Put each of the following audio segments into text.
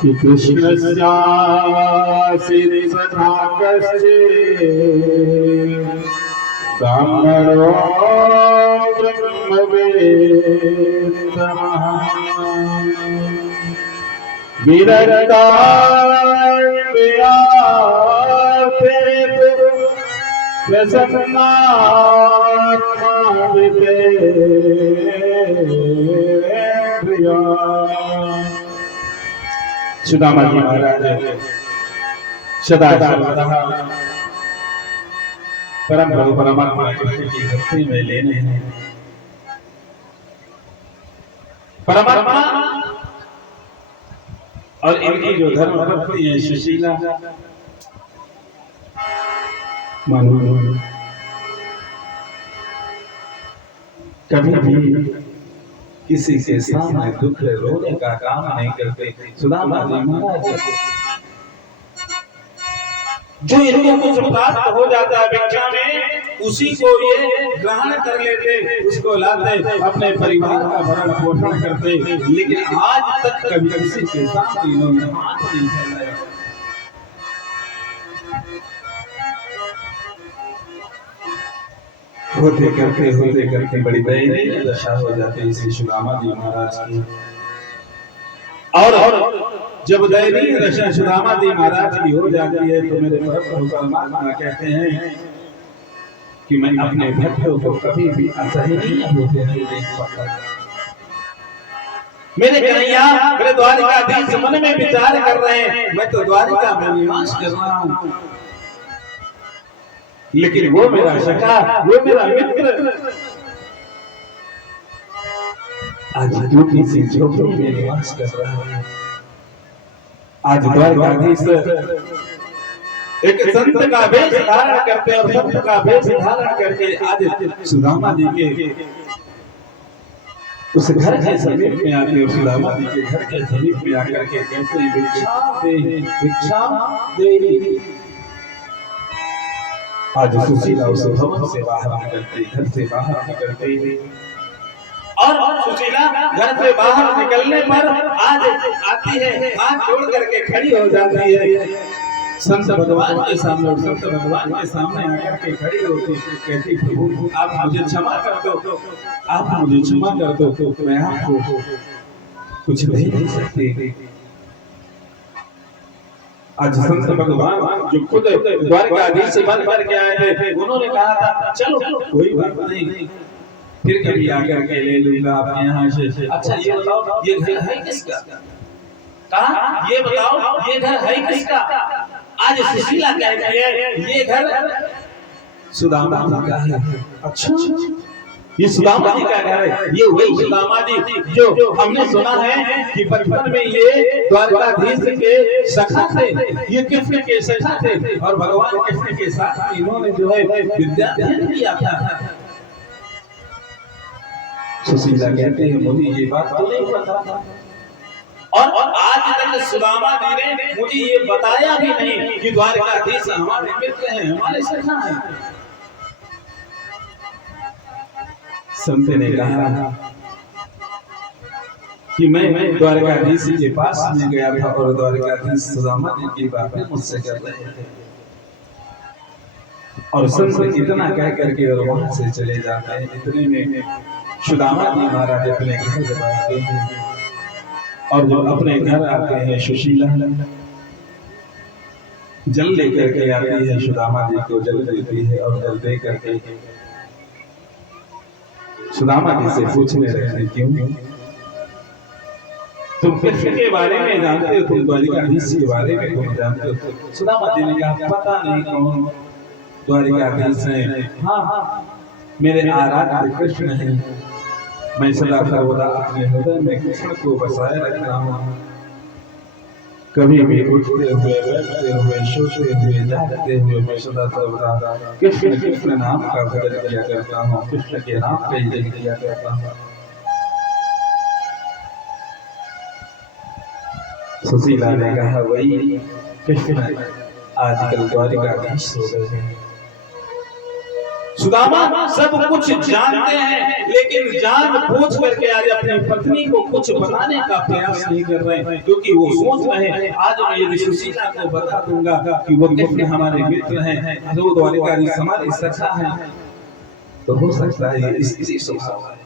कि कृष्णस्यासि सदा कश्चित् ब्राह्मणो ब्रह्मवेत्तमः विरक्तान्वियातेतु प्रसन्नात्मा विपेन्द्रिया। सुदामा जी महाराज सदा सर्वदा परम प्रभु परमात्मा कृष्ण की भक्ति में लेने हैं। परमात्मा और इनकी जो धर्म पत्नी है सुशीला, कभी भी किसी के सामने दुख रोने का काम नहीं करते। सुदामा जी महाराज जो इनको कुछ प्राप्त हो जाता है भिक्षा में, उसी को ये ग्रहण कर लेते, उसको लाते, अपने परिवार का भरण पोषण करते। लेकिन आज तक कभी किसी के सामने इन्होंने हाथ नहीं फैलाया। होते करते बड़ी दयनीय दशा हो जाती है श्री सुदामा जी महाराज की। और जब दयनीय दशा सुदामा जी महाराज की हो जाती है तो मेरे प्रभु परमात्मा कहते हैं कि मैं अपने भक्तों को कभी भी असहनीय होते नहीं देख पाता। मेरे कन्हैया, मेरे द्वारिकाधीश मन में विचार कर रहे हैं, मैं तो द्वारिका में निवास कर रहा हूं, लेकिन वो मेरा सखा, वो मेरा मित्र आज दूसरी सी झोपड़ी में निवास कर रहा है। आज द्वारकाधीश एक संत का वेश धारण करते और संत का वेश धारण करके आज सुदामा जी के उस घर के समीप में आके, उस सुदामा जी के घर के समीप में आकर के कहते हैं भिक्षा दे। आज सुशीला उस भवन से बाहर निकलती, घर से बाहर निकलती, और सुशीला घर से बाहर निकलने पर आज आती है, हाथ जोड़ करके खड़ी हो जाती है संत भगवान के सामने। और संत भगवान के सामने आकर के खड़ी होती, कहती प्रभु आप मुझे क्षमा कर दो, आप मुझे क्षमा कर दो, मैं आपको कुछ नहीं सकती। आज संत भगवान जो खुद द्वारकाधीश से बन करके आए थे, उन्होंने कहा था चलो कोई बात नहीं, फिर कभी आकर के ले लूंगा आपके यहाँ से। अच्छा ये बताओ ये घर है किसका? कहा ये बताओ ये घर है किसका? आज सुशीला कहती है ये घर सुदामा जी का है। अच्छा ये सुदामा जी का घर है, ये वही सुदामा जी जो हमने सुना है कि बचपन में ये द्वारकाधीश के सखा थे, ये कृष्ण के सखा थे, और भगवान कृष्ण के साथ इन्होंने जो है विद्याध्ययन किया था। सुशीला कहते हैं मुझे ये बात तो नहीं पता, और आज तक सुदामा जी ने मुझे ये बताया भी नहीं कि द्वारकाधीश हमारे मित्र हैं, हमारे सखा हैं। संत ने कहा कि मैं द्वारकाधीश के पास में गया था और द्वारकाधीश सुदामा जी की बातें मुझसे कर रहे थे, और संत इतना कह करके और वहां से चले जाते हैं। इतने में सुदामा जी महाराज अपने घर जब आते हैं, और जब अपने घर आते हैं सुशीला जल लेकर के आती है, सुदामा जी को जल देती है, और जल दे करके सुदामा जी से पूछने लगते क्यों तुम कृष्ण के बारे में जानते हो, तुम द्वारिकाधीश के बारे में तुम जानते हो? सुदामा जी ने कहा पता नहीं कौन द्वारिकाधीश है, हाँ मेरे आराध्य कृष्ण हैं, मैं सदा सर्वदा अपने हृदय में कृष्ण को बसाए रखता हूँ। कभी भी उठते हुए, बैठते हुए, सोते हुए, जागते हुए मैं सदा सर्वदा कृष्ण कृष्ण नाम का भजन किया करता हूँ, कृष्ण के नाम का जप किया करता हूँ। सुशीला ने कहा वही कृष्ण आजकल द्वारिकाधीश हो गए हैं। सुदामा सब कुछ जानते हैं, लेकिन जान बूझ करके आज अपनी पत्नी को कुछ बताने का प्रयास नहीं कर रहे हैं, क्योंकि वो सोच रहे हैं आज मैं यदि सुशीला को बता दूंगा कि वो कितने हमारे मित्र हैं, वो द्वारिकाधीश हमारी सखा है, तो हो सकता है ये स्त्री स्वभाव है,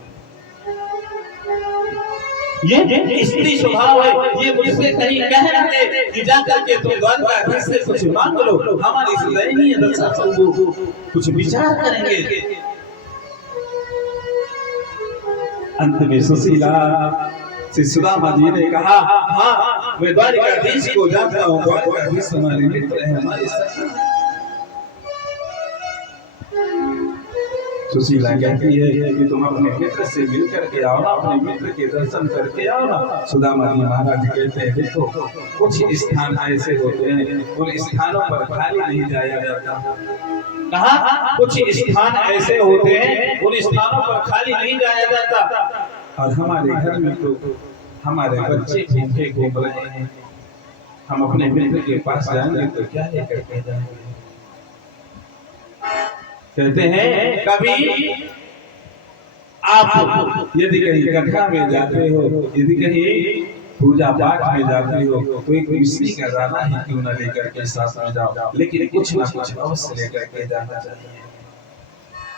ये स्त्री स्वभाव है, ये मुझसे कहीं कह रहे थे कि जाकर के तुम द्वारिकाधीश से कुछ मांग लो, हमारी दयनीय दशा पर कुछ विचार करेंगे। अंत में सुशीला से सुदामा जी ने कहा, हाँ मैं द्वारिकाधीश को जानता हूँ, द्वारिकाधीश हमारे मित्र हैं, हमारे सखा। सुशीला कहती है कि तुम अपने मित्र से मिल करके आओ ना, अपने मित्र के दर्शन करके आओ ना। सुदामा जी महाराज कहते हैं देखो कुछ स्थान ऐसे होते हैं उन स्थानों पर खाली नहीं जाया जाता। कहा कुछ स्थान ऐसे होते हैं उन स्थानों पर खाली नहीं जाया जाता, और हमारे घर में तो हमारे बच्चे भूखे घूम रहे हैं, हम अपने मित्र के पास जाएंगे तो क्या लेकर के जाएंगे। कहते हैं कभी आप यदि कहीं कथा में जाते हो, यदि कहीं पूजा पाठ में जाते हो, तो एक मिश्री का दाना ही क्यों न लेकर के साथ में जाओ, लेकिन कुछ ना कुछ अवश्य लेकर के जाना चाहिए।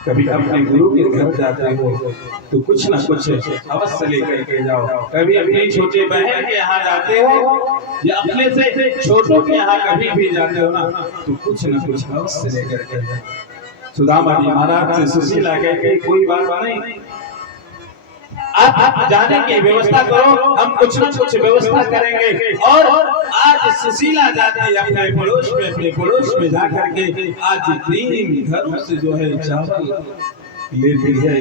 कभी अपने गुरु के घर जाते हो तो कुछ ना कुछ अवश्य लेकर के जाओ, कभी अपनी छोटे बहन के यहाँ जाते हो या अपने से छोटों के यहाँ कभी भी जाते हो ना, तो कुछ ना कुछ अवश्य लेकर के जाओ। सुदामा जी महाराज से सुशीला कहते कोई बात नहीं, आप जाने की व्यवस्था करो, हम कुछ न कुछ व्यवस्था करेंगे। और आज सुशीला जाती है अपने पड़ोस में जाकर के आज 3 घरों से जो है चावल लेती है।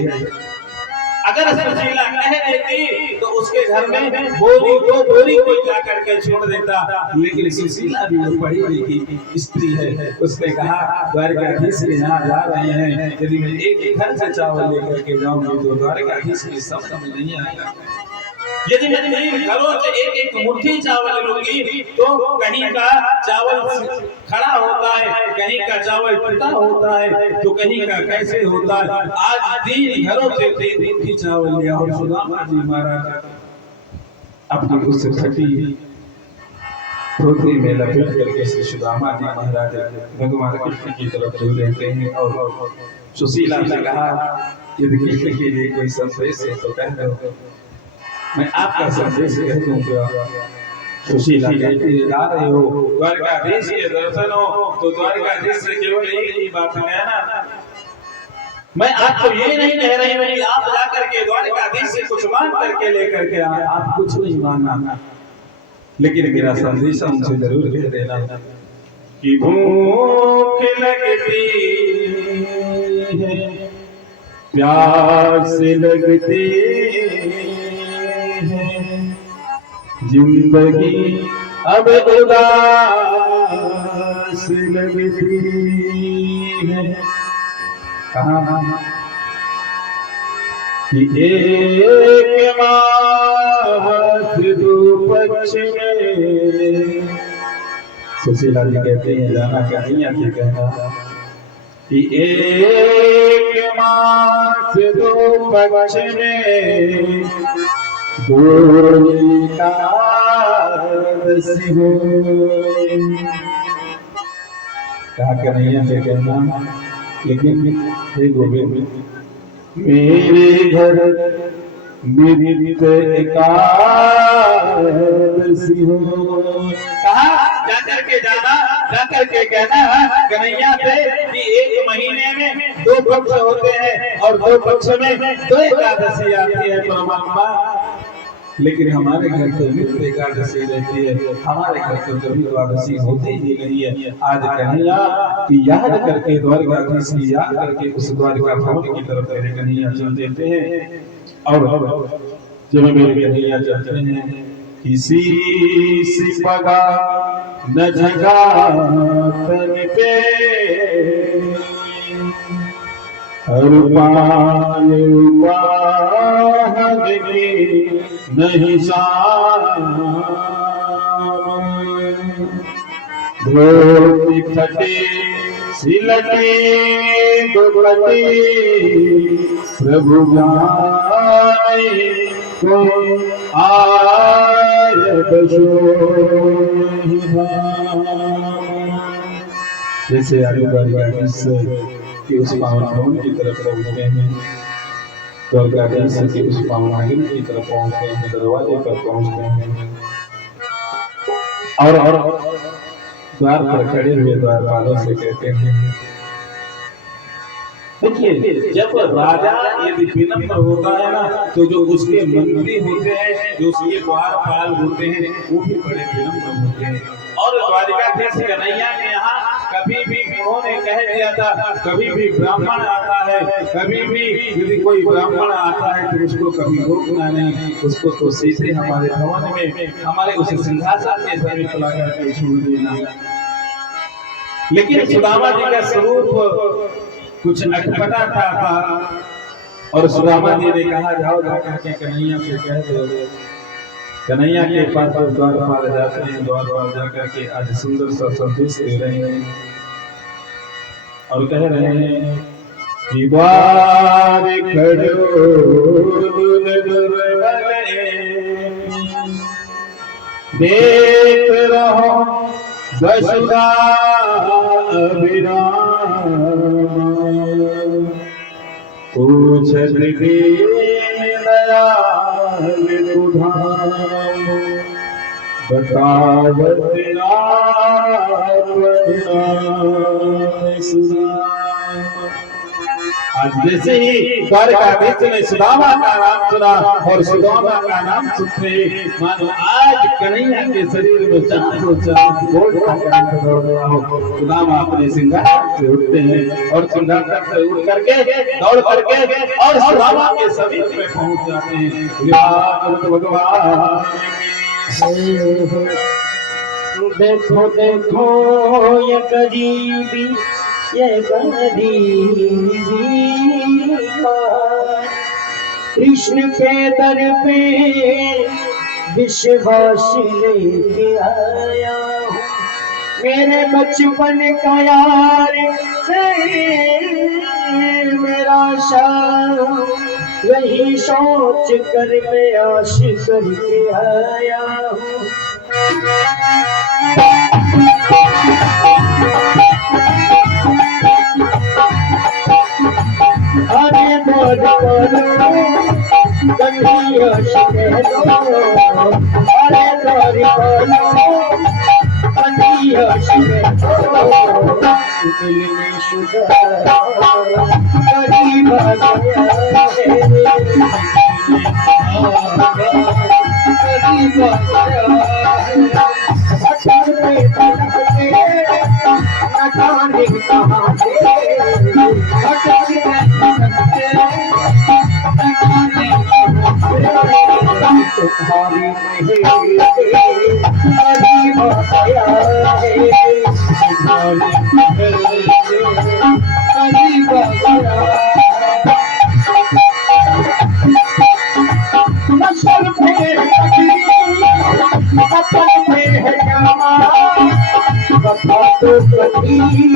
अगर सुशीला कह देती तो उसके घर में बोरी 2 बोरी कोई जाकर के छोड़ देता, लेकिन सुशीला भी वो पढ़ी लिखी स्त्री है, उसने कहा द्वारिकाधीश के यहाँ जा रहे हैं, यदि मैं एक घर से चावल लेकर के जाऊंगी तो द्वारिकाधीश के सब समझ नहीं आएगा। यदि मैं 3 घरों से एक मुट्ठी चावल लूंगी तो कहीं का चावल खड़ा होता है, कहीं का चावल पिता होता है, तो कहीं का कैसे होता है। आज 3 घरों से 3 मुट्ठी चावल लिया और सुदामा जी महाराज अपनी उस फटी धोती में लपेट करके श्री सुदामा जी महाराज भगवान कृष्ण की तरफ चल देते हैं। और सुशीला ने कहा यदि कृष्ण के लिए कोई संदेश है तो कह दो, मैं आपका संदेश कह दूंगा। सुशीला कहती है जा रहे हो द्वारिकाधीश के दर्शन हो तो द्वारिकाधीश से केवल एक ही बात कहना, मैं आपको ये नहीं कह रही हूँ कि आप जाकर के द्वारिकाधीश से कुछ मांग करके लेकर के आए, आप कुछ नहीं मांगना, लेकिन मेरा संदेश उनसे जरूर कह देना कि भूख लगती है प्यास लगती जिंदगी अब उदास लगती है। कहा कि एक माह 2 पक्ष में, सुशीला जी कहते हैं जाना कहीं आके कहना कि एक माह 2 पक्ष में गोली का हो। कहा कन्हैया से कहना, लेकिन हे गोविंद मेरे घर नित्य एकादशी हो। कहा जाकर के जाना, जाकर के कहना कन्हैया से कि 1 महीने में 2 पक्ष होते हैं और 2 पक्ष में 2 एकादशी आती है परमात्मा, लेकिन हमारे घर तो नित्य एकादशी रहती है, हमारे घर तो कभी द्वादशी होती ही नहीं है। आज कन्हैया की याद करके द्वारिकाधीश की याद करके उस द्वारिका भवन की तरफ मेरे कन्हैया चल देते हैं। और जब मेरे कन्हैया चलते हैं किसी सिपगा न जगा तन पे, हर पाए नहीं धोती फटे सिलटे दुपति प्रभु जाने को आयत शोभा। जैसे आलू द्वारकाधीश की उस पावन भवन की तरफ पहुंचते हैं, द्वारकाधीश की उस पावन नगरी की तरफ पहुंचते हैं, दरवाजे पर पहुंचते हैं और द्वार पर खड़े हुए द्वारपालों से कहते हैं, देखिए जब राजा यदि विनम्र होता है ना, तो जो उसके मंत्री होते हैं, जो उसके द्वारपाल होते हैं, वो भी बड़े विनम्र होते हैं। और द्वारकाधीश कन्हैया के यहाँ कभी भी उन्होंने कह दिया था, कभी भी ब्राह्मण आता है, कभी भी यदि कोई ब्राह्मण आता है तो उसको कभी रोकना नहीं, उसको तो सीधे हमारे भवन में हमारे उस सिंहासन के समीप ला करके छोड़ देना। लेकिन सुदामा जी का स्वरूप कुछ अटपटा था और सुदामा जी ने कहा, जाओ जाकर के कन्हैया से कह दो। कन्हैया के पास द्वारपाल जाते हैं, द्वारपाल जाकर के आज सुंदर सा संदेश दे रहे हैं और कह रहे हैं कि द्वार खड़ो देख रहो वसुधा अभिराम, पूछत दयाल तुधाम, बतावत आज जैसे ही द्वारकाधीश ने सुदामा का नाम सुना और सुदामा का नाम सुनते मानो आज कन्हैया के शरीर में चारों चांद गोल सुदामा अपने सिंहासन से उठते हैं और सिंहासन से उठ करके दौड़ करके और सुदामा के समीप में पहुंच जाते हैं। भगवान देखो देखो ये गरीबी, ये गरीबी कृष्ण के दर पे विश्वास लेके आया हूँ, मेरे बचपन का यार मेरा शाम, वही सोच कर मैं आश करके आया हूँ। अरे मोर कन्हैया से दो, अरे तोरी बोलो कन्हैया से दो, दिल में शुगर गरीब गया गरीब गया नकाने कहाँ से तुम्हारी गरीब गया गरीब गया नशर फेर अपन में है जामा, बता तो कभी बता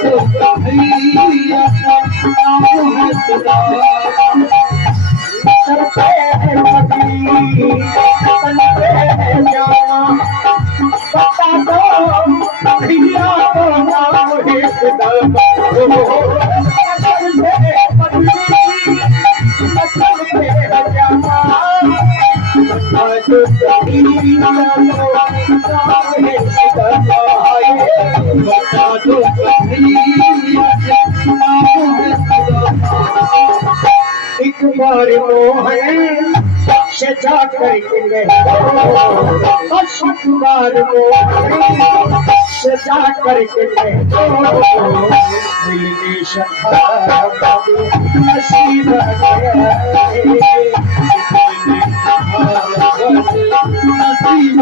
तो कभी नशर फेर कभी अपन में है जामा, बता तो कभी एक बार मोहन सजा करके बार मोहन सजा करके दिल में नसीब नसीब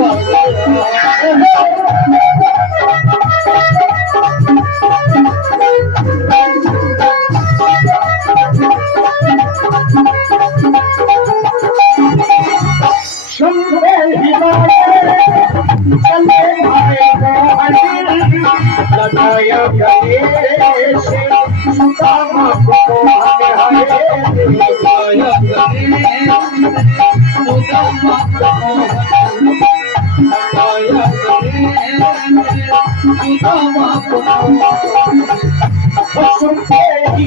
चले लगाया गले से सुदामा को मोहन है लगाया गले सुदामा को मोहन लगाया गले सुदामा को सुनते ही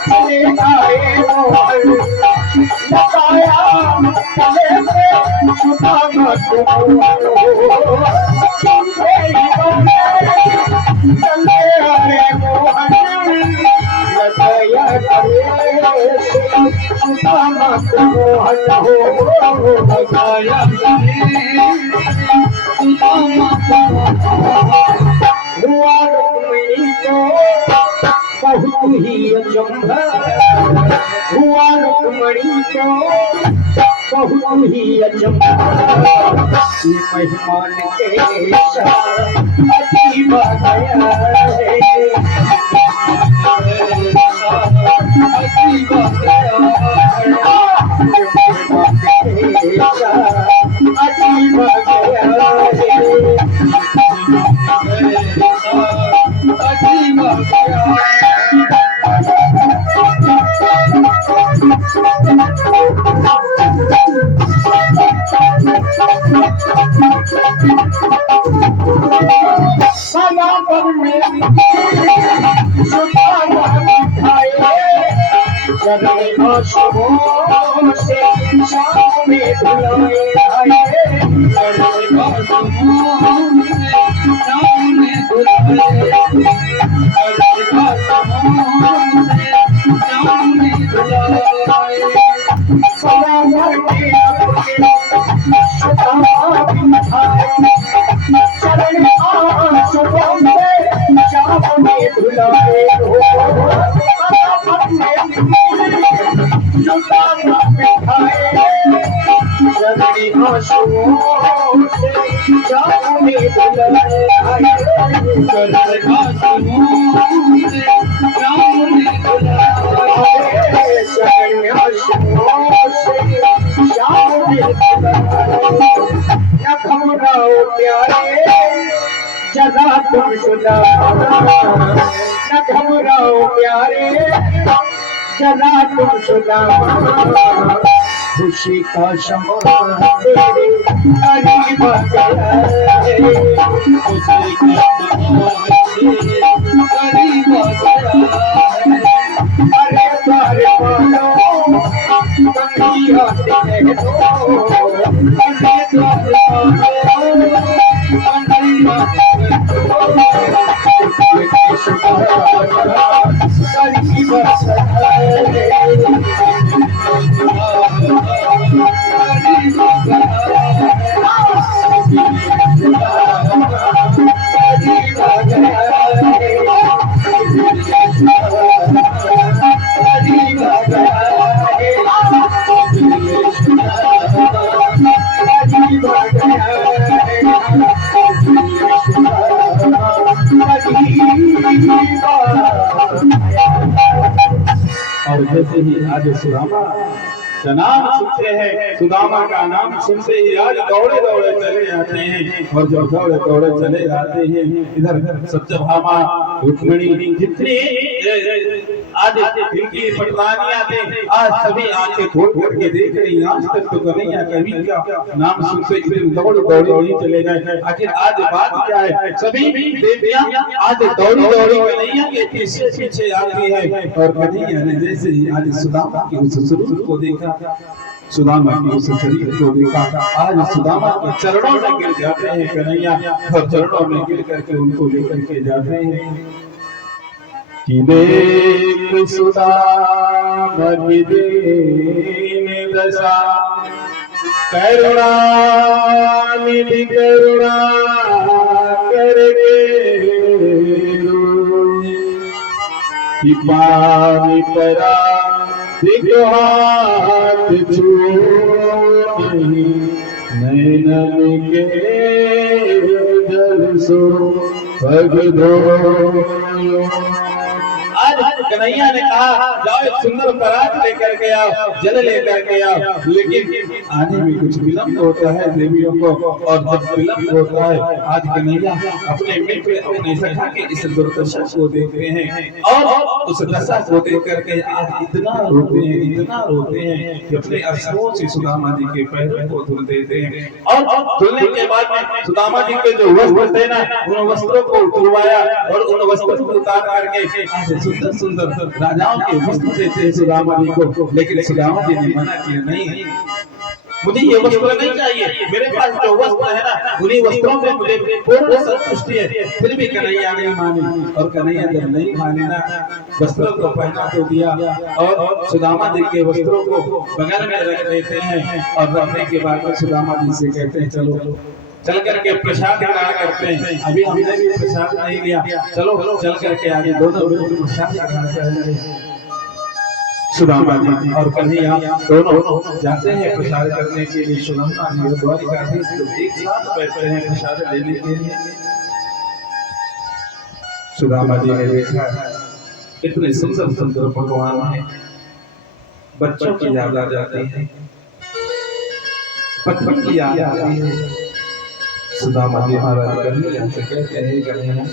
चले आए मोहन लगाया गले से सुदामा को सुनते ही चले आए मोहन लगाया गले से सुदामा को मोहन हो लगाया गले सुदामा को हुआ रुक्मिणी को बहुत ही अचंभा हुआ रुक्मिणी को बहुत ही अचंभा ये मेहमान के साथ अजीब गया है अजीब गया अजीब जगा तुम सुना न घबराओ प्यारे जगा तुम सुना खुशी का शमा तेरे करीब गया है खुशी का शमा तेरे करीब गया है अरे प्यारे मानो कहीं आते हैं तो अरे प्यारे मानो और जैसे ही आज सुदामा का नाम सुनते हैं सुदामा का नाम सुनते ही आज दौड़े दौड़े चले जाते हैं और जब दौड़े दौड़े चले जाते हैं इधर सत्यभामा रुक्मिणी जितनी आज इनकी पटवानियां थे आज सभी आंखें खोल करके देख रही आज तक तो कन्हैया कभी का नाम सुनते इधर दौड़ दौड़े नहीं चले गए आखिर आज बात क्या है सभी देवियां आज दौड़ी दौड़ी कन्हैया के पीछे पीछे आती है और कन्हैया ने जैसे ही आज सुदामा के उस स्वरूप को देखा सुदामा की उस शरीर को देखा आज सुदामा के चरणों में गिर जाते हैं कन्हैया और चरणों में गिर करके उनको लेकर के जाते हैं कि देख सुदामा की दीन दशा करुणा निधि करुणा करके कि पानी परा देखो हाथ छूटे नैनन के जल सो पग धो आज कन्हैया ने कहा जाओ एक सुंदर परात लेकर के आओ, जल लेकर के आओ, लेकिन आने में कुछ विलंब होता है देवियों को, और जब विलंब होता है आज कन्हैया अपने मित्र अपने सखा के इस दुर्दशा को देखते हैं और उस दशा को देख करके आज इतना रोते हैं कि अपने अश्रुओं से सुदामा जी के पैरों को धुल देते हैं। और धुलने के बाद में सुदामा जी के जो वस्त्र थे ना, उन वस्त्रों को उतरवाया और उन वस्त्रों को उतार करके आज सुंदर सुंदर राजाओं के वस्त्र देते सुदामा जी को, लेकिन सुदामा जी ने मना किया, नहीं मुझे ये वस्त्र नहीं चाहिए, मेरे पास जो वस्त्र है ना उन्हीं वस्त्रों में मुझे पूर्ण संतुष्टि है। फिर भी कन्हैया नहीं माने, और कन्हैया जब नहीं माने ना वस्त्रों को पहना तो दिया और सुदामा जी के वस्त्रों को बगल में रख देते हैं, और रखने के बाद में सुदामा जी से कहते हैं चलो चल करके प्रसाद ग्रहण करते हैं। अभी हमने भी प्रसाद नहीं लिया, चलो चल करके आगे दोनों मिलकर प्रसाद ग्रहण करेंगे। सुदामा जी और कन्हैया दोनों जाते हैं प्रसाद करने के लिए। सुदामा जी और द्वारिकाधीश एक साथ बैठते हैं प्रसाद लेने के लिए। सुदामा जी ने देखा इतने सुंदर सुंदर पकवान हैं, बच्चों की याद आ जाती है, बचपन की याद आती है। सुदामा जी महाराज कन्हैया से कहते हैं कन्हैया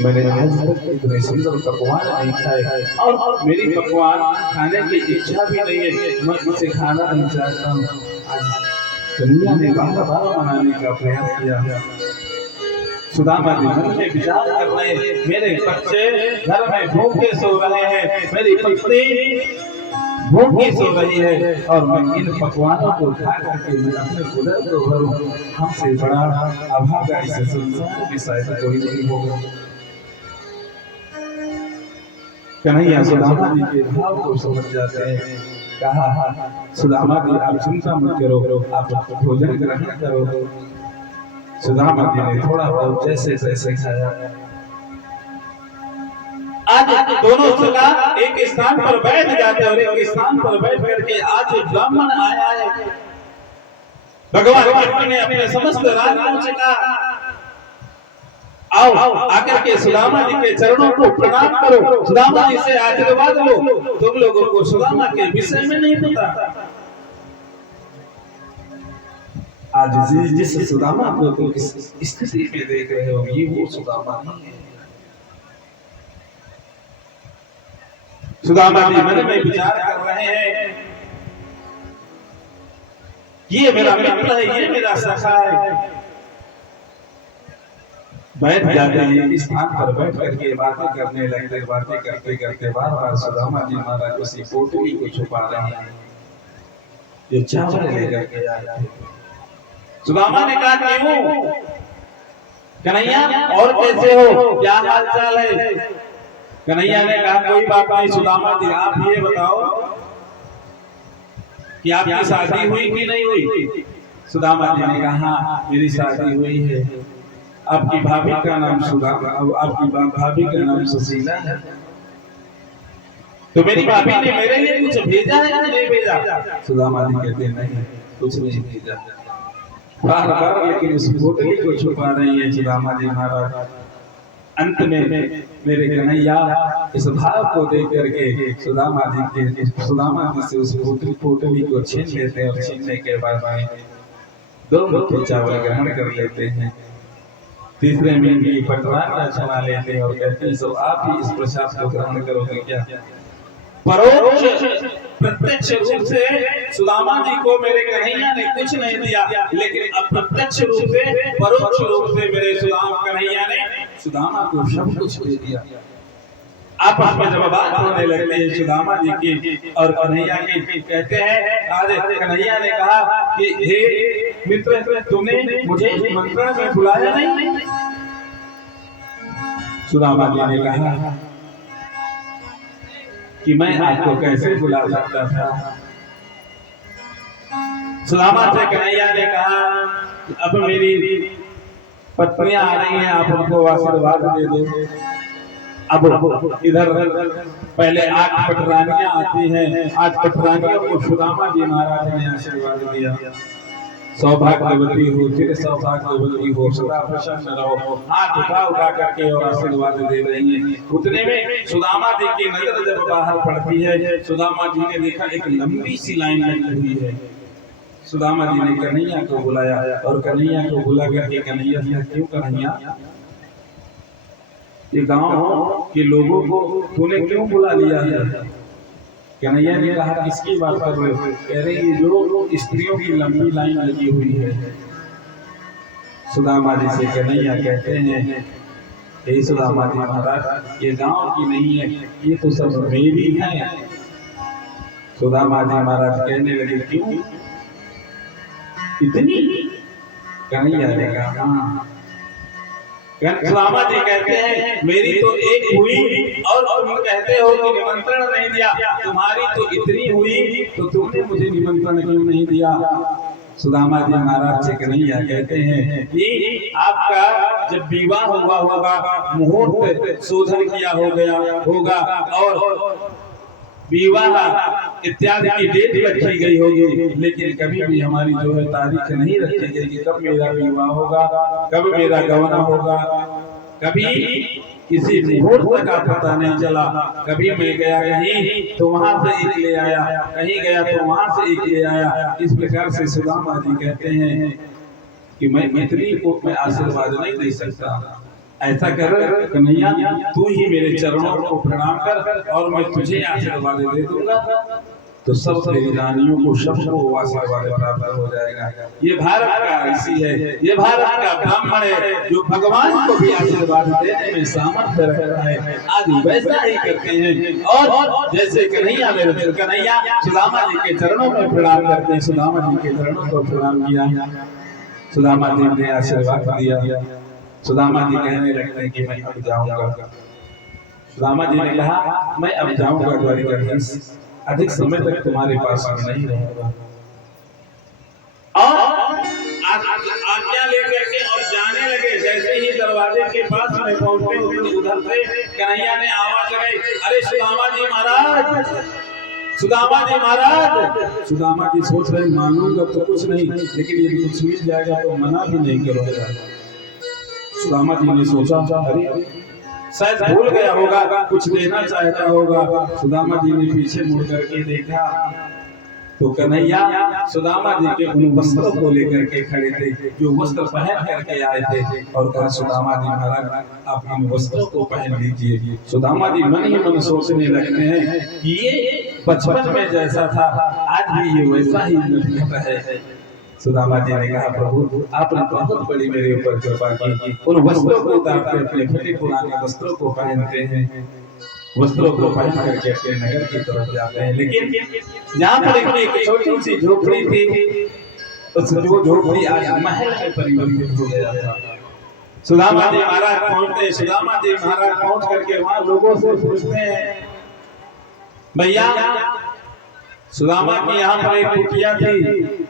मैंने आज तक इतने सुंदर पकवान नहीं खाए और मेरी पकवान खाने की इच्छा भी नहीं है, मैं इसे खाना नहीं चाहता हूँ। कन्हैया ने बार-बार मनाने का प्रयास किया। सुदामा जी मन में विचार कर रहे हैं, मेरे बच्चे घर में भूखे सो रहे हैं, मेरी पत्नी भूखी सो रही है, और मैं इन पकवानों को खा करके मैं अपने उदर को भरूं, हमसे बड़ा अभागा इस संसार में शायद कोई नहीं होगा। कन्हैया सुदामा जी के भाव को समझ जाते हैं। कहा सुदामा जी आप चिंता मत करो, आप भोजन ग्रहण करो। सुदामा जी ने थोड़ा बहुत जैसे तैसे खाया। आज दोनों सखा एक स्थान पर बैठ जाते और एक स्थान पर बैठ करके आज ब्राह्मण आया है। भगवान कृष्ण ने अपने समस्त राजों से कहा आओ आकर के सुदामा जी के चरणों को प्रणाम करो, सुदामा जी से आशीर्वाद लो। तुम लोगों को सुदामा के विषय में नहीं पता। आज जिस सुदामा को तुम इस स्थिति में देख रहे हो ये वो सुदामा नहीं है। सुदामा जी मन में विचार कर रहे हैं, ये मेरा मित्र है, ये मेरा सखा है। बैठ जाते हैं इस स्थान पर, बैठ करके बातें करने लगते। बातें करते करते बार बार सुदामा जी महाराज उसी पोटली को छुपा रहे हैं जो चावल लेकर के आए थे। सुदामा ने कहा क्यों कन्हैया और कैसे हो, क्या हाल चाल है? कन्हैया ने कहा कोई बात नहीं सुदामा जी, आप ये बताओ कि आपकी शादी हुई कि नहीं हुई? सुदामा जी ने कहा मेरी शादी हुई है। आपकी भाभी का नाम सुदामा, आपकी भाभी का नाम सुशीला है। तो मेरी भाभी ने मेरे लिए कुछ भेजा है या नहीं भेजा? सुदामा जी कहते नहीं कुछ नहीं भेजा। बार बार लेकिन उस पोटली को छुपा रही है सुदामा जी महाराज। अंत में मेरे कन्हैया इस भाव को देख करके सुदामा जी से उस पोटली को छीन लेते हैं, और छीनने के बाद में दो मुट्ठी चावल ग्रहण कर लेते हैं। तीसरे में भी पटराना छना लेते हैं और कहते हैं सब आप ही इस प्रसाद को ग्रहण करोगे क्या? परोक्ष प्रत्यक्ष रूप से सुदामा जी को मेरे कन्हैया ने कुछ नहीं दिया, लेकिन अप्रत्यक्ष रूप से परोक्ष रूप से मेरे कन्हैया ने सुदामा को सब कुछ दे दिया। आपस में जब बात होने लगती है सुदामा जी की और कन्हैया की, कहते हैं आज कन्हैया ने कहा कि हे मित्र तुमने मुझे मंत्रा में बुलाया नहीं। सुदामा जी ने कहा कि मैं आपको कैसे बुला सकता था। सुदामा से कन्हैया ने कहा अब मेरी पत्नियां आ रही हैं, आप उनको आशीर्वाद दे दो। अब इधर पहले 8 पटरानियां आती हैं, 8 पटरानियों को सुदामा जी महाराज ने आशीर्वाद दिया। सौभाग्यवती हो, फिर सौभाग्यवती हो, सदा प्रसन्न रहो। हाथ उठा करके और आशीर्वाद दे रही हैं। उतने में सुदामा जी की नजर जब बाहर पड़ती है, सुदामा जी ने देखा एक लंबी सी लाइन लगी हुई है। सुदामा जी ने कन्हैया को बुलाया और कन्हैया को बुला करके कन्हैया से, क्यों कन्हैया, ये गांव के लोगों को तूने क्यों बुला लिया है? कन्हैया ने कहा, किसकी बात कर रहे हो? कह रहे ये जो स्त्रियों की लंबी लाइन लगी हुई है। सुदामा जी से कन्हैया कहते हैं, हे सुदामा जी महाराज, ये गांव की नहीं है, ये तो सब मेरी है। सुदामा जी महाराज कहने लगे, क्यों इतनी? कन्हैया ने कहा, हाँ। सुदामा जी कहते हैं, मेरी तो एक हुई और तुम कहते हो कि निमंत्रण नहीं दिया। तुम्हारी तो इतनी हुई तो तुमने मुझे निमंत्रण क्यों नहीं दिया? सुदामा जी महाराज से कन्हैया कहते हैं कि आपका जब विवाह हुआ होगा, मुहूर्त शोधन किया हो गया होगा और विवाह इत्यादि की डेट रखी गई होगी, लेकिन कभी भी हमारी जो है तारीख नहीं रखी गई कि कब मेरा विवाह होगा, कब मेरा गवना होगा। कभी किसी मुहूर्त का पता नहीं चला। कभी मैं गया कहीं तो वहां से एक ले आया, कहीं गया तो वहां से एक ले आया। इस प्रकार से सुदामा जी कहते हैं कि मैं इतनी को मैं आशीर्वाद नहीं दे सकता। ऐसा कर कन्हैया, तू ही मेरे चरणों को प्रणाम कर और मैं तुझे आशीर्वाद दे दूंगा, तो सब तेरी रानियों को सबको आशीर्वाद प्राप्त हो जाएगा। ये भारत का ऋषि है, ये भारत का ब्राह्मण है, जो भगवान को भी आशीर्वाद देने में सामर्थ्य रखता है। आज वैसा ही करते हैं। और जैसे कन्हैया मेरे कन्हैया सुदामा जी के चरणों में प्रणाम करते हैं, सुदामा जी के चरणों को प्रणाम किया, सुदामा जी ने आशीर्वाद दिया। सुदामा जी कहने लगते हैं कि मैं अब जाऊंगा। सुदामा जी ने कहा, मैं अब जाऊंगा द्वारिकाधीश, अधिक समय तक तुम्हारे पास नहीं रहूंगा। और आज्ञा लेकर के और जाने लगे। जैसे ही दरवाजे के पास में पहुंचे, उधर से कन्हैया ने आवाज लगाई, अरे सुदामा जी महाराज, सुदामा जी महाराज। सुदामा जी सोच रहे, मानूंगा तो कुछ नहीं, लेकिन यदि कुछ मिल जाएगा तो मना भी नहीं करूंगा। सुदामा जी ने सोचा, अरे शायद भूल गया होगा, कुछ देना चाहता होगा। सुदामा जी ने पीछे मुड़ करके देखा तो कन्हैया सुदामा जी के उन वस्त्रों को लेकर के खड़े थे, जो वस्त्र पहन करके आए थे, और कहा, सुदामा जी महाराज, आप इन वस्त्रों को पहन लीजिए। सुदामा जी मन ही मन सोचने लगते हैं कि ये बचपन में जैसा था, आज भी ये वैसा ही नृत्य है। सुदामा जी ने कहा, प्रभु आपने बहुत बड़ी मेरे ऊपर कृपा की। उन वस्त्रों को उतार के अपने फटे पुराने वस्त्रों को पहनते हैं, वस्त्रों को पहन करके अपने नगर की तरफ जाते हैं। लेकिन यहाँ पर एक छोटी सी झोपड़ी थी, उस झोपड़ी आज महल में परिवर्तित हो गया था। सुदामा जी महाराज पहुंचते, सुदामा जी महाराज पहुंच करके वहां लोगों से पूछते हैं, भैया सुदामा की यहाँ पर एक कुटिया थी।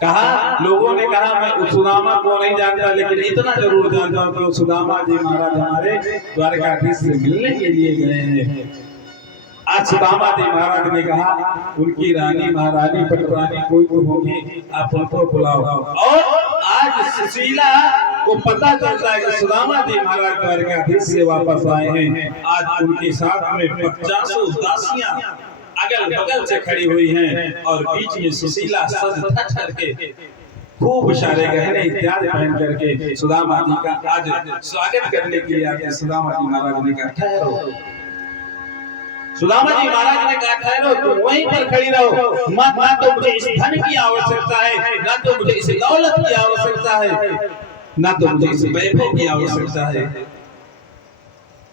कहा, लोगों ने कहा, मैं सुदामा को नहीं जानता, लेकिन इतना जरूर जानता हूं कि सुदामा जी महाराज हमारे द्वारकाधीश से मिलने के लिए गए हैं। आज सुदामा जी महाराज ने कहा, उनकी रानी महारानी पटरानी कोई तो होगी, आप उनको बुलाओ। और आज सुशीला को पता चलता है कि सुदामा जी महाराज द्वारकाधीश से वापस आए हैं। आज उनके साथ में 50 दासियां अगल बगल से खड़ी हुई हैं और बीच में सुशीला सज धज करके खूब सारे गहने इत्यादि पहन करके सुदामा जी का आज स्वागत करने के लिए आते। सुदामा जी महाराज ने कहा, ठहरो। सुदामा जी महाराज ने कहा, ठहरो, तुम वहीं पर खड़ी रहो, ना तो मुझे इस धन की आवश्यकता है, ना तो मुझे इस दौलत की आवश्यकता है, ना तो मुझे इस वैभव की आवश्यकता है।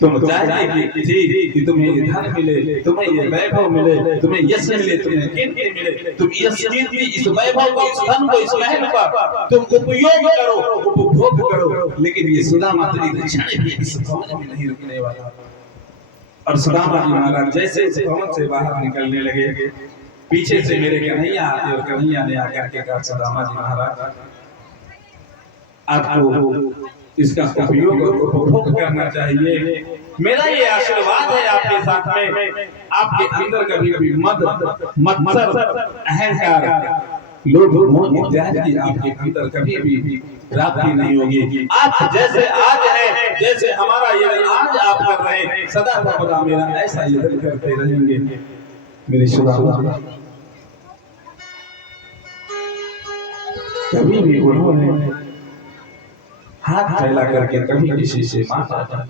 तुम चाहते थी कि तुम्हें ये धन मिले, तुम्हें ये वैभव मिले, तुम्हें यश मिले, तुम्हें कीर्ति मिले, तुम यश कीर्ति इस वैभव को, इस धन को, इस महल का तुम उपयोग करो, उपभोग करो, लेकिन ये सुदामा तेरी क्षण भी इस भवन में नहीं रुकने वाला। और सुदामा जी महाराज जैसे इस भवन से बाहर निकलने लगे, पीछे से मेरे कन्हैया आते और कन्हैया ने आकर के कहा, सुदामा जी महाराज आपको इसका उपयोग और उपभोग करना चाहिए। मेरा ये आशीर्वाद है आपके साथ में, आपके अंदर कभी भी मद, मत्सर, अहंकार लोभ मोह इत्यादि आपके अंदर कभी भी प्राप्ति नहीं होगी। आप जैसे आज है, जैसे हमारा ये आज आप कर रहे हैं, सदा सर्वदा मेरा ऐसा यत्न करते रहेंगे। मेरे सुदामा कभी भी उन्होंने हाथ फैला करके कभी किसी से मांगा।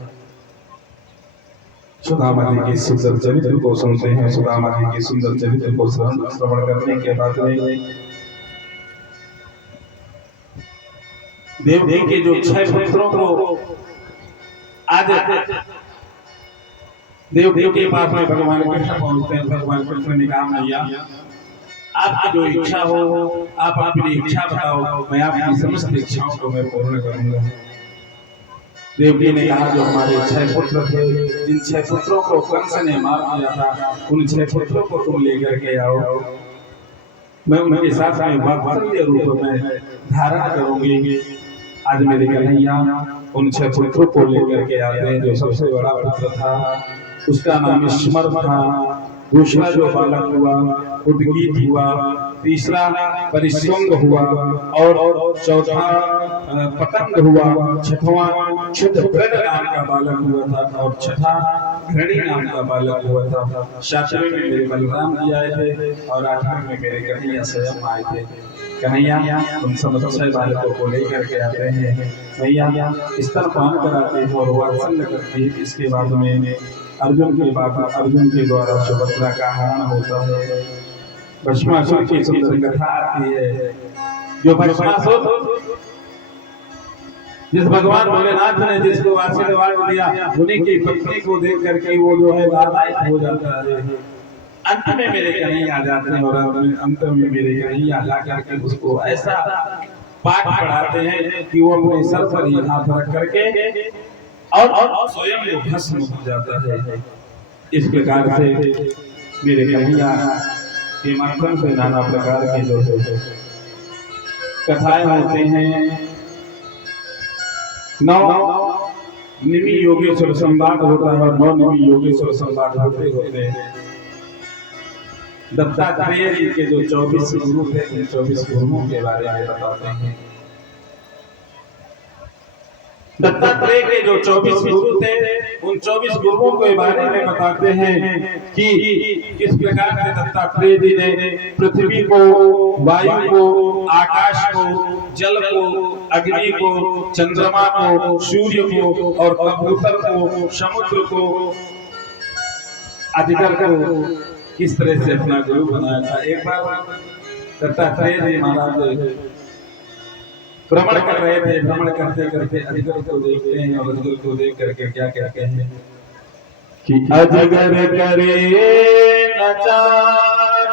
सुदामा जी के सुंदर चरित्र को सुनते हैं। सुदामा जी के सुंदर चरित्र को श्रवण करने के बाद में देवकी के जो 6 पुत्रों को आज देवकी के पास में भगवान कृष्ण पहुंचते हैं। भगवान कृष्ण ने कहा मैया आपकी जो इच्छा हो आप अपनी इच्छा बताओ, मैं आपकी समस्त इच्छाओं को मैं पूर्ण करूंगा। देवकी ने कहा जो हमारे 6 पुत्र थे, जिन 6 पुत्रों को कंस ने मार दिया था, उन 6 पुत्रों को तुम लेकर के आओ, मैं उनके साथ में वात्सल्य रूप में धारण करूंगी। आज मेरे कन्हैया उन 6 पुत्रों को लेकर के आते हैं। जो सबसे बड़ा पुत्र था उसका नाम स्मर था, दूसरा जो बालक हुआ उद्गीत हुआ, तीसरा परिश्रंग हुआ और चौथा पतंग हुआ, छठवां क्षुद्रव्रत नाम का बालक हुआ था और छठा घृणी नाम का बालक हुआ था। 7वें में मेरे बलराम जी आए थे और 8वें में मेरे कन्हैया स्वयं आए थे। कन्हैया उन सब 6 बालकों को लेकर के आते हैं। मैया स्तनपान कराते हैं और वात्सल्य करते हैं। इसके बाद में अर्जुन के द्वारा सुभद्रा का हरण होता है। भस्मासुर की सुंदर कथा आती है। जो भस्मासुर जिस भगवान भोलेनाथ ने जिसको आशीर्वाद दिया, उन्हीं की पत्नी को देख करके वो जो है लालायित हो जाता है। अंत में मेरे कन्हैया आ जाते हैं और अंत में मेरे कन्हैया ला करके उसको ऐसा पाठ पढ़ाते हैं कि वो अपने सर पर ही हाथ रख करके और स्वयं वो भस्म हो जाता है। इस प्रकार से मेरे कन्हैया के माध्यम से नाना प्रकार के जो है कथाएं होते हैं। 9 निमि योगेश्वर संवाद होता है और 9 निमि योगेश्वर संवाद होते होते दत्तात्रेय जी के जो 24 गुरु थे, उन 24 गुरुओं के बारे में बताते हैं। दत्तात्रेय के जो 24 गुरु थे, उन 24 गुरुओं के बारे में बताते हैं कि किस प्रकार से दत्तात्रेय जी ने पृथ्वी को, वायु को, आकाश को, जल को, अग्नि को, चंद्रमा को, सूर्य को और कबूतर को, समुद्र को, अजगर को किस तरह से अपना गुरु बनाया था। एक बार दत्तात्रेय जी महाराज भ्रमण कर रहे थे। भ्रमण करते करते अजगर को देखते हैं और अजगर को देख करके क्या कहते हैं कि अजगर करे नचा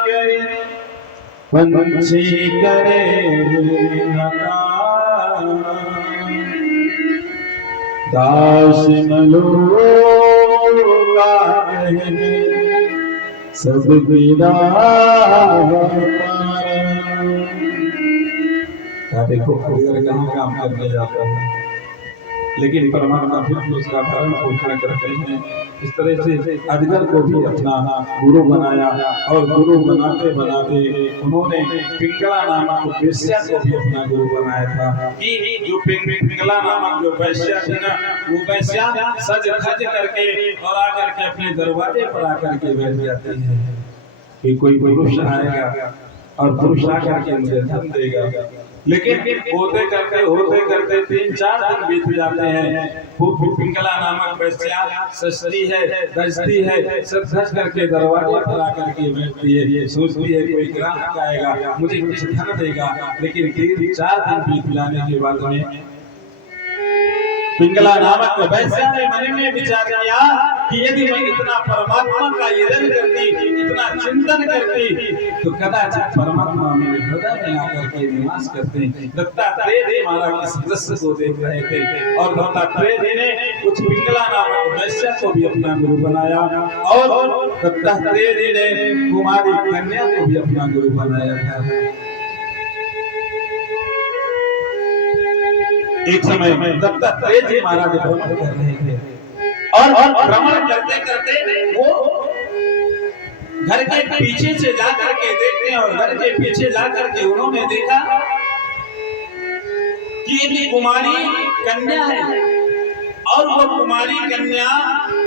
करे पंछी करे दास सब देखो अजगर कहाँ काम करने जाता है, लेकिन परमात्मा फिर उसका भरण पोषण करते हैं। इस तरह से अजगर को भी अपना गुरु बनाया और गुरु बनाते बनाते उन्होंने पिंगला नामक वेश्या को भी अपना गुरु बनाया था। कि जो पिंगला नामक जो वेश्या थी ना, वो वेश्या सज धज करके और आकर के अपने दरवाजे पर आकर के बैठ जाती है कि कोई पुरुष आएगा और पुरुष आकर के मुझे धन देगा। लेकिन होते करते 3-4 दिन बीत जाते हैं। पिंगला नामक वेश्या सस्ती है, दजती है, सज धज करके दरवाजे पर आकर के बैठती है, सोचती है कोई ग्राहक आएगा मुझे कुछ धन देगा। लेकिन 3-4 दिन बीत जाने के बाद में पिंगला नामक वैश्या ने मन में विचार किया कि यदि मैं इतना परमात्मा का यजन करती, इतना चिंतन करती, तो कदाचित परमात्मा मेरे हृदय में आकर के निवास करते। दत्तात्रेय जी महाराज इस दृश्य को देख रहे थे और दत्तात्रेय जी ने कुछ पिंगला नामक वैश्या को भी अपना गुरु बनाया और दत्तात्रेय जी ने कुमारी कन्या को भी अपना गुरु बनाया था। एक समय दत्तात्रेय जी महाराज भ्रमण कर रहे थे और भ्रमण करते करते वो घर के पीछे से जाकर के देखते हैं, और घर के पीछे जाकर के उन्होंने देखा कि एक कुमारी कन्या है, और वो कुमारी कन्या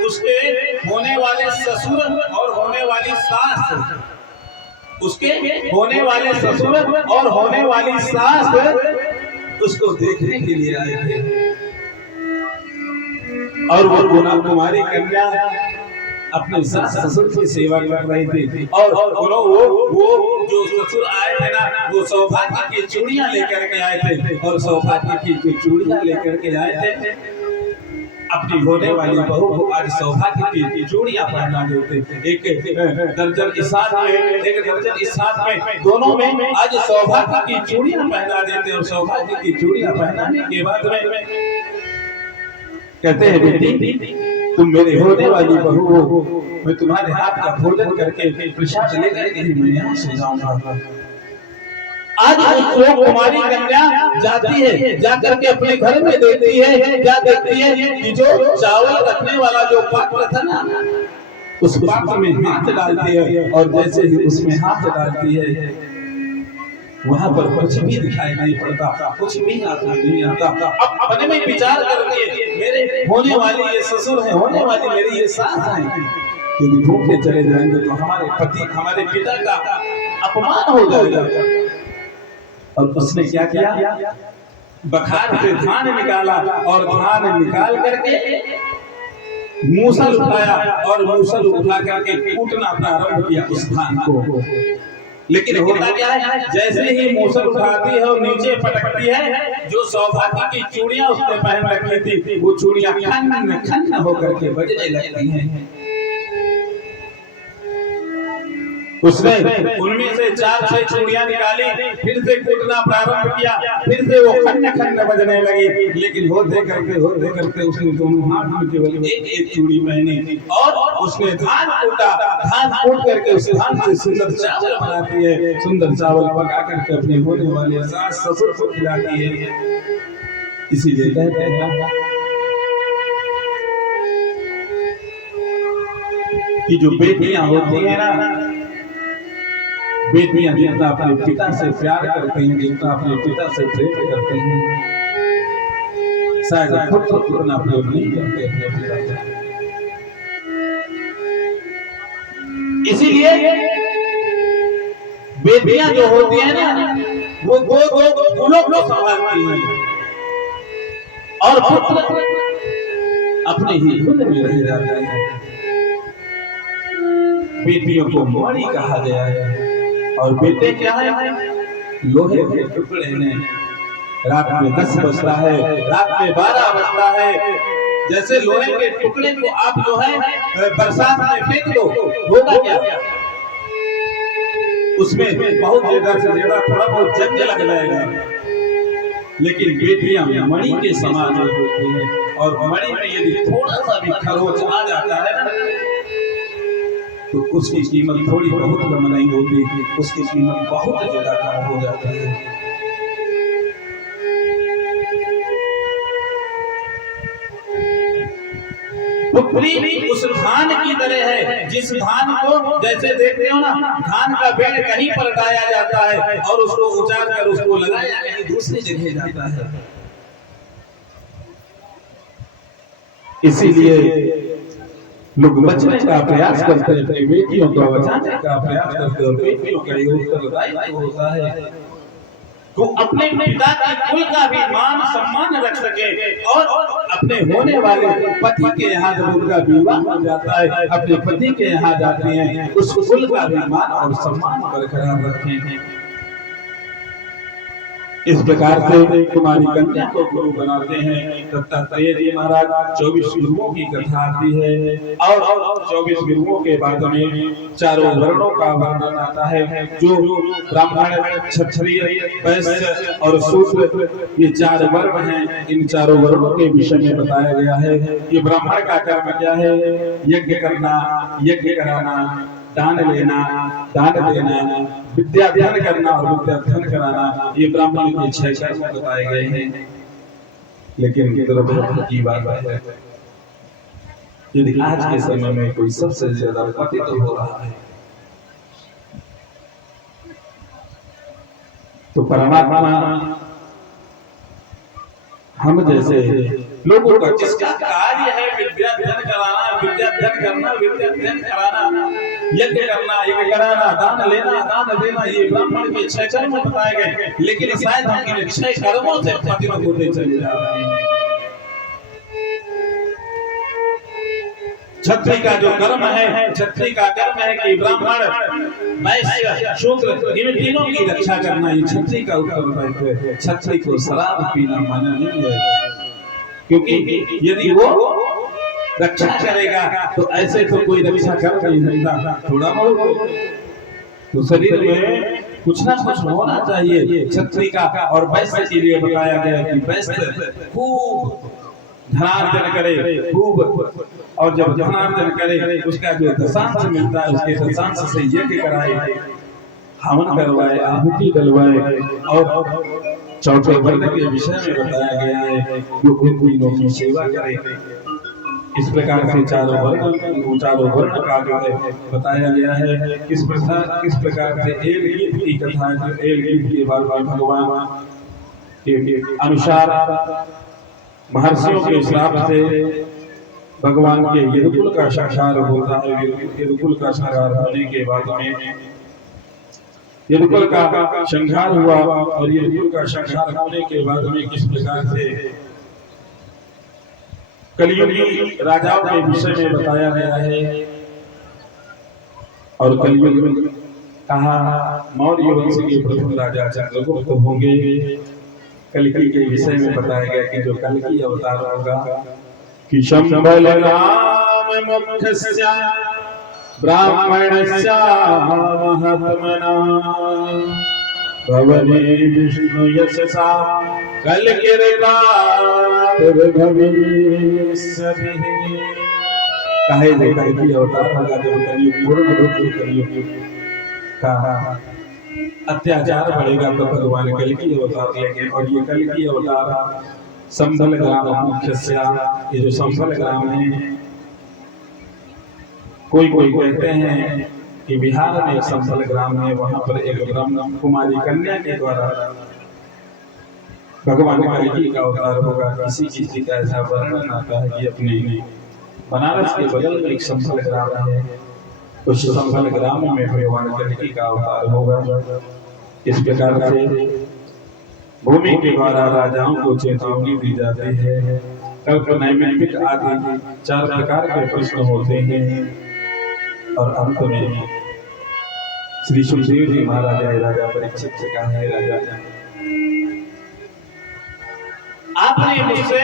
उसके होने वाले ससुर और होने वाली सास, उसके होने वाले ससुर और होने वाली सास उसको देखने के लिए आए थे। और वो कुमारी कन्या अपने सास ससुर की सेवा कर रही थी, और वो जो ससुर आए थे ना, वो सौभाग्य की चूड़ियां लेकर के आए थे, और सौभाग्य की जो चूड़ियां लेकर के आए थे, अपनी होने वाली बहू को आज सौभाग्य की चूड़ियां पहना देते। एक दर्जन इस साथ में, एक दर्जन इस साथ में, दोनों में आज सौभाग्य की चूड़ियां पहना देते। और सौभाग्य की चूड़ियां पहनाने के बाद में कहते हैं, बेटी तुम मेरे होने वाली बहू हो, मैं तुम्हारे हाथ का भोजन करके प्रसाद लेकर के मैं यहाँ से जाऊंगा। आज वो कुमारी कन्या जाती है, जाकर के अपने घर में देखती है, क्या देखती है कि जो चावल रखने वाला जो पात्र था ना, उस पात्र में हाथ डालती है, और जैसे ही उसमें हाथ डालती है, वहां पर कुछ भी दिखाई नहीं पड़ता, कुछ भी हाथ में नहीं आता। अब अपने में विचार करती है, मेरे होने वाली ये ससुर है, होने वाली मेरी ये सास है, यदि भूखे चले जाएंगे तो हमारे पति, हमारे पिता का अपमान हो जाएगा। और उसने क्या किया, बखार से धान निकाला, और धान निकाल करके मूसल उठाया, और मूसल उठा करके कूटना प्रारंभ किया उस धान को। लेकिन होता क्या है, जैसे ही मूसल उठाती है और नीचे पटकती है, जो सौभाग्य की चूड़ियां उसने पहन रखी थी, वो चूड़ियां खन्न खन्न होकर के बजने लगती हैं। उसने उनमें से 4-6 चूड़ियां निकाली, फिर से कूटना प्रारंभ किया, फिर से वो खन्न खन्न बजने लगी। लेकिन होते करते उसने दोनों हाथ में केवल एक चूड़ी पहनी, और उसने धान कूटा, धान कूट करके उस धान से सुंदर चावल बनाती है, सुंदर चावल पका करके अपने होने वाले सास ससुर को खिलाती है। इसीलिए कहते हैं कि जो बेटियां होती है ना, बेटियां जितना अपने पिता से प्यार करते हैं, जितना अपने पिता से प्रेम करते हैं, शायद खुद उतना प्रेम नहीं करते अपने पिता से। इसीलिए बेटियां जो होती है ना, वो दो गुणों को संभालती हैं, और पुत्र अपने ही खुद में रह जाते हैं। बेटियों को मणि कहा गया है, और बेटे क्या है, लोहे के टुकड़े ने। रात में 10 बजता है, रात में 12 बजता है, जैसे लोहे के टुकड़े को आप जो है बरसात में फेंक दो, होगा क्या, उसमें बहुत ज्यादा से ज्यादा थोड़ा बहुत जंग लग जाएगा। लेकिन बेटियां मणि के समान होती हैं, और मणि में यदि थोड़ा सा भी खरोच आ जाता है ना, तो उसकी कीमत थोड़ी बहुत कम नहीं होती, उसकी कीमत बहुत ज्यादा कम हो जाती है। पुत्री उस धान की तरह है, जिस धान को जैसे देखते हो ना, धान का पेड़ कहीं पर लगाया जाता है, और उसको उचार कर उसको लगाया कहीं दूसरी जगह जाता है। इसीलिए लोग बचने का प्रयास करते हैं, अपनी बेटियों को बचाने का प्रयास करते हैं, और बेटियों का ये उत्तरदायित्व होता है तो अपने पिता के कुल का भी मान सम्मान रख सके, और अपने होने वाले पति के यहाँ जब उनका विवाह हो जाता है, अपने पति के यहाँ जाते हैं, उस कुल का भी मान और सम्मान बरकरार रखें। इस प्रकार से कुमारी कन्या को गुरु बनाते हैं। दत्तात्रेय जी महाराज 24 गुरुओं की कथा आती है, और 24 गुरुओं के बाद में चारों वर्णों का वर्णन आता है, जो ब्राह्मण, क्षत्रिय, वैश्य और शूद्र, ये 4 वर्ण हैं। इन चारों वर्णों के विषय में बताया गया है कि ब्राह्मण का कर्म क्या है, यज्ञ करना, यज्ञ कराना, दान लेना, दान देना, विद्याध्ययन करना और विद्याध्ययन कराना, ये ब्राह्मण के 6 कर्म बताए गए हैं। लेकिन दुर्भाग्य की बात है, यदि आज के समय में कोई सबसे ज्यादा पतित हो रहा है तो परमात्मा हम जैसे लोगों का जिसका कार्य है विद्या अध्ययन कराना, विद्या अध्ययन करना, विद्या अध्ययन कराना, यज्ञ करना, यज्ञ कराना, दान लेना, दान देना, ये ब्राह्मण के 6 कर्म बताए गए। लेकिन शायद हम इन 6 कर्मों से पतित होते चले जा रहे हैं। क्षत्रिय का जो कर्म है, क्षत्रिय का कर्म है कि ब्राह्मण, वैश्य, शूद्र इन तीनों की रक्षा करना, ये क्षत्रिय का उत्तरदायित्व है। क्षत्रिय को शराब पीना माना नहीं है, क्योंकि यदि वो रक्षा करेगा तो ऐसे तो कोई रक्षा कर नहीं सकता, थोड़ा बहुत तो शरीर में कुछ ना कुछ होना चाहिए क्षत्रिय का। और वैश्य के लिए बताया गया कि वैश्य खूब धनार्जन करे, खूब, और जब धनार्जन करे उसका जो दशांश मिलता है उसके दशांश से यज्ञ कराए, हवन करवाए, आहुति डलवाए। और चौथे वर्ण के विषय में बताया गया है जो उन तीनों की सेवा करे। इस प्रकार से चारों वर्ण का जो है बताया गया है। किस प्रकार से एक गीत की कथा है, एक गीत के बाद भगवान के अनुसार महर्षियों के श्राप से भगवान के यदुकुल का संहार होता है। यदुकुल का संहार होने के बाद में यदुकुल का संहार हुआ, और यदुकुल का संहार होने के बाद में किस प्रकार से कलियुगी राजाओं के विषय में बताया गया है। और कलियुग में कहा मौर्य वंश के प्रथम राजा चंद्रगुप्त होंगे। कल्कि के विषय में बताया गया कि जो कल्कि अवतार होगा कि शंबल राम मुख्यस्य ब्राह्मणस्य महात्मना भवने विष्णु यशसा कलकिर्तार्भविष्यति। कहे जो कल्कि अवतार होगा जब कलियुग पूर्ण रूप से कलियुग का अत्याचार बढ़ेगा तो भगवान कल्कि अवतार लेंगे। और ये कल्कि अवतार संबल ग्राम मुख्यस्य, ये जो संबल ग्राम है, कोई कहते हैं कि बिहार में एक संबल ग्राम है, वहां पर एक ब्रह्म कुमारी कन्या के द्वारा भगवान कल्कि का अवतार होगा। किसी का ऐसा वर्णन आता है कि अपने बनारस के बगल में एक संबल ग्राम है, उस संबल ग्राम में भगवान कल्कि का अवतार होगा। इस प्रकार से भूमि के द्वारा राजाओं को चेतावनी दी जाती है। कल्प नैमित्तिक आदि 4 प्रकार के प्रश्न होते हैं। और अंत में श्री सुखदेव जी महाराज ने राजा परीक्षित से कहा है, राजा आपने मुझसे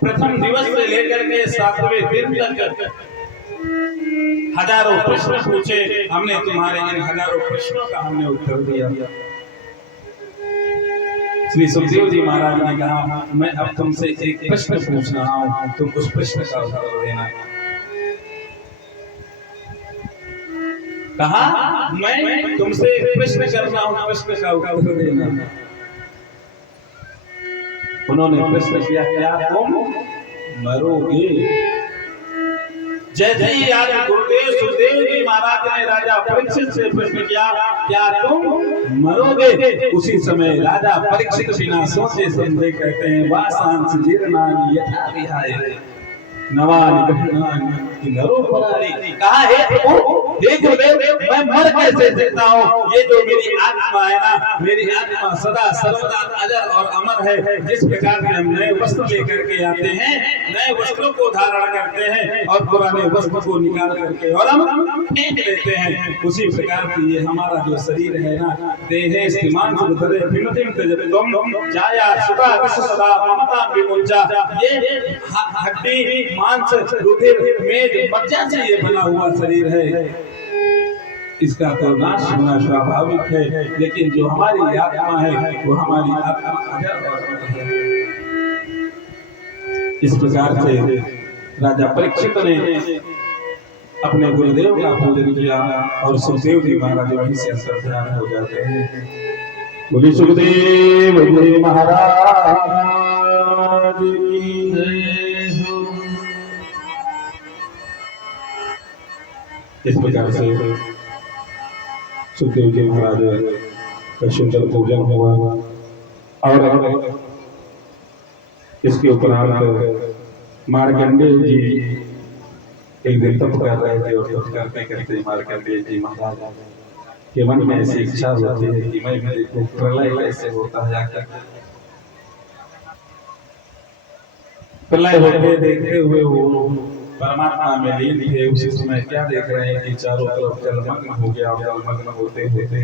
प्रथम दिवस से लेकर के 7वें दिन तक हजारों प्रश्न पूछे, हमने तुम्हारे इन हजारों प्रश्नों का हमने उत्तर दिया। श्री सुखदेव जी महाराज ने कहा मैं अब तुमसे एक प्रश्न पूछ रहा हूं, तुम उस प्रश्न का उत्तर देना। कहा मैं तुमसे एक प्रश्न कर रहा हूं, प्रश्न का उत्तर देना। उन्होंने प्रश्न किया, क्या तुम मरोगे? जैसे ही आज गुरुदेव सुखदेव जी महाराज ने राजा परीक्षित से प्रश्न किया, क्या तुम मरोगे? उसी समय राजा परीक्षित बिना सोचे समझे कहते हैं, वासांस जीर्णानि यथा विहाय नवानि गहनानि नरोपराणि। कहा हे गुरुदेव मैं मर कैसे सकता हूँ? ये जो मेरी आत्मा है ना, मेरी आत्मा सदा सर्वदा अजर और अमर है। जिस प्रकार से हम नए वस्त्र लेकर के आते हैं, नए वस्त्रों को धारण करते हैं और पुराने वस्त्र को निकाल करके और हम फेंक देते हैं, उसी प्रकार से ये हमारा जो शरीर है ना, देहे स्थिमान सुधरे विनुतिम त्यजतम जाया सुधा विश्वसदा ममता विमुंचा। ये हड्डी मांस रुधिर मेद मज्जा से ये बना हुआ शरीर है, इसका तो नाश होना स्वाभाविक है। लेकिन जो हमारी आत्मा है वो हमारी आत्मा अजर और अमर है। इस प्रकार से राजा परीक्षित ने अपने गुरुदेव का पूजन किया और सुखदेव जी महाराज वहीं से अंतर्ध्यान हो जाते हैं। बोले सुखदेव जी महाराज की जय हो। इस प्रकार से सुखदेव जी महाराज का सुंदर पूजन हुआ और इसके उपरांत मार्कंडेय जी एक दिन तप कर रहे थे और तप करते करते मार्कंडेय जी महाराज के मन में ऐसी इच्छा होती है कि मैं भी देखूं प्रलय कैसे होता है आकर। प्रलय होते देखते हुए वो परमात्मा में लीन थे। उसी समय क्या देख रहे हैं कि चारों तरफ जलमग्न हो गया और जलमग्न होते होते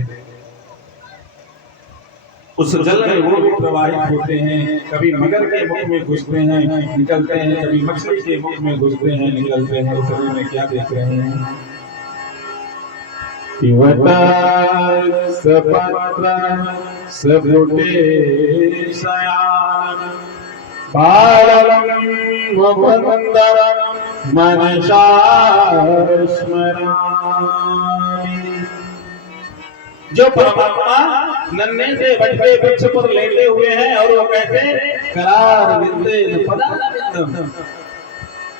उस जल में वो भी प्रवाहित होते हैं। कभी मगर के मुख में घुसते हैं निकलते हैं, कभी मछली के मुख में घुसते हैं निकलते हैं। उस समय में क्या देख रहे हैं कि सबुटे सयान बालम वंदरम मनसा स्मरामि। जो परमात्मा नन्हे से बटके वृक्ष पर लेटे हुए हैं और वो कहते करार विंदे पदारविंदम,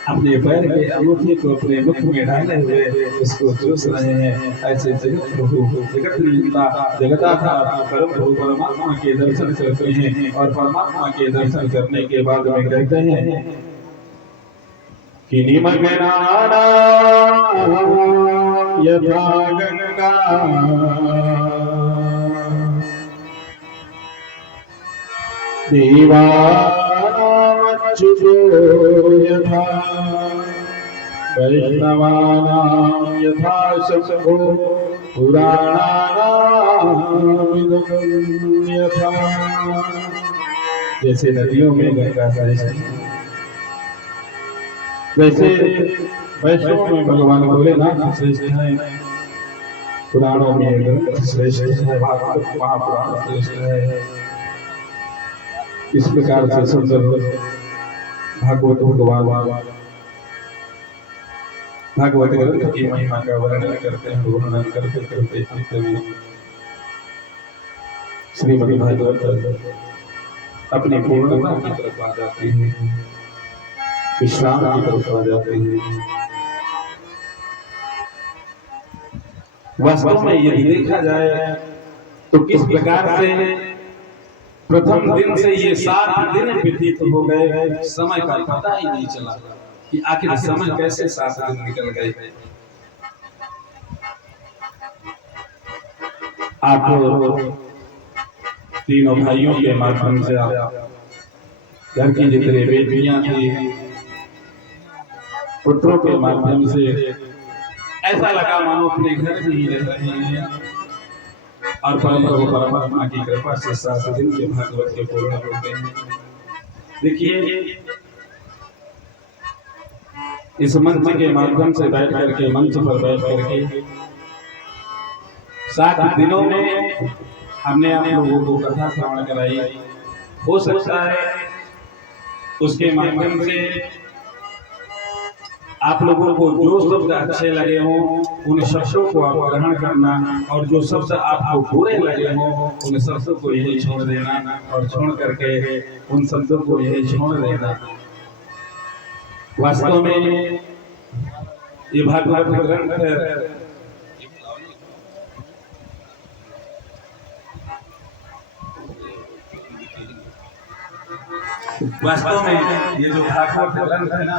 अपने पैर के अंगूठे को अपने मुख में डाले हुए उसको चूस रहे हैं। ऐसे जगत प्रभु जगत नियंता जगताधार परम प्रभु परमात्मा के दर्शन करते हैं और परमात्मा के दर्शन करने के बाद में कहते हैं कि निमग्नाना यथा गंगा देवानामच्युतो यथा वैष्णवानां यथा शम्भो पुराणानां यथा। जैसे नदियों में गंगा श्रेष्ठ, वैसे वैष्णव में भगवान भोलेनाथ श्रेष्ठ है, पुराणों में ग्रंथ श्रेष्ठ है, भागवत महापुराण श्रेष्ठ है। इस प्रकार से सुंदर भागवत भगवान भागवत ग्रंथ की महिमा का वर्णन करते हैं। वर्णन करते करते अंत में श्रीमद् भागवत अपनी पूर्णता की तरफ आ जाती है, विश्राम की तरफ आ जाते हैं। वास्तव में यदि देखा जाए तो किस प्रकार से प्रथम दिन से ये 7 दिन व्यतीत हो गए, समय का पता ही नहीं चला कि आखिर समय कैसे 7 दिन निकल गए। आप तीनों भाइयों के माध्यम से घर की जितनी बेटियां थी पुत्रों के माध्यम से ऐसा लगा मानो अपने घर में ही रह रहे हैं और परम प्रभु परमात्मा की कृपा से 7 दिन के भागवत के पूर्ण होते हैं। देखिए इस मंच के माध्यम से बैठ करके मंच पर बैठ करके 7 दिनों में हमने आप लोगों को कथा श्रवण कराई। हो सकता है उसके माध्यम से आप लोगों को जो शब्द अच्छे लगे हों उन शब्दों को आप ग्रहण करना और जो शब्द आपको बुरे लगे हों उन शब्दों को यही छोड़ देना और छोड़ करके उन शब्दों को यही छोड़ देना। वास्तव में ये भागवत ग्रंथ वास्तव में ये जो भागवत ग्रंथ है ना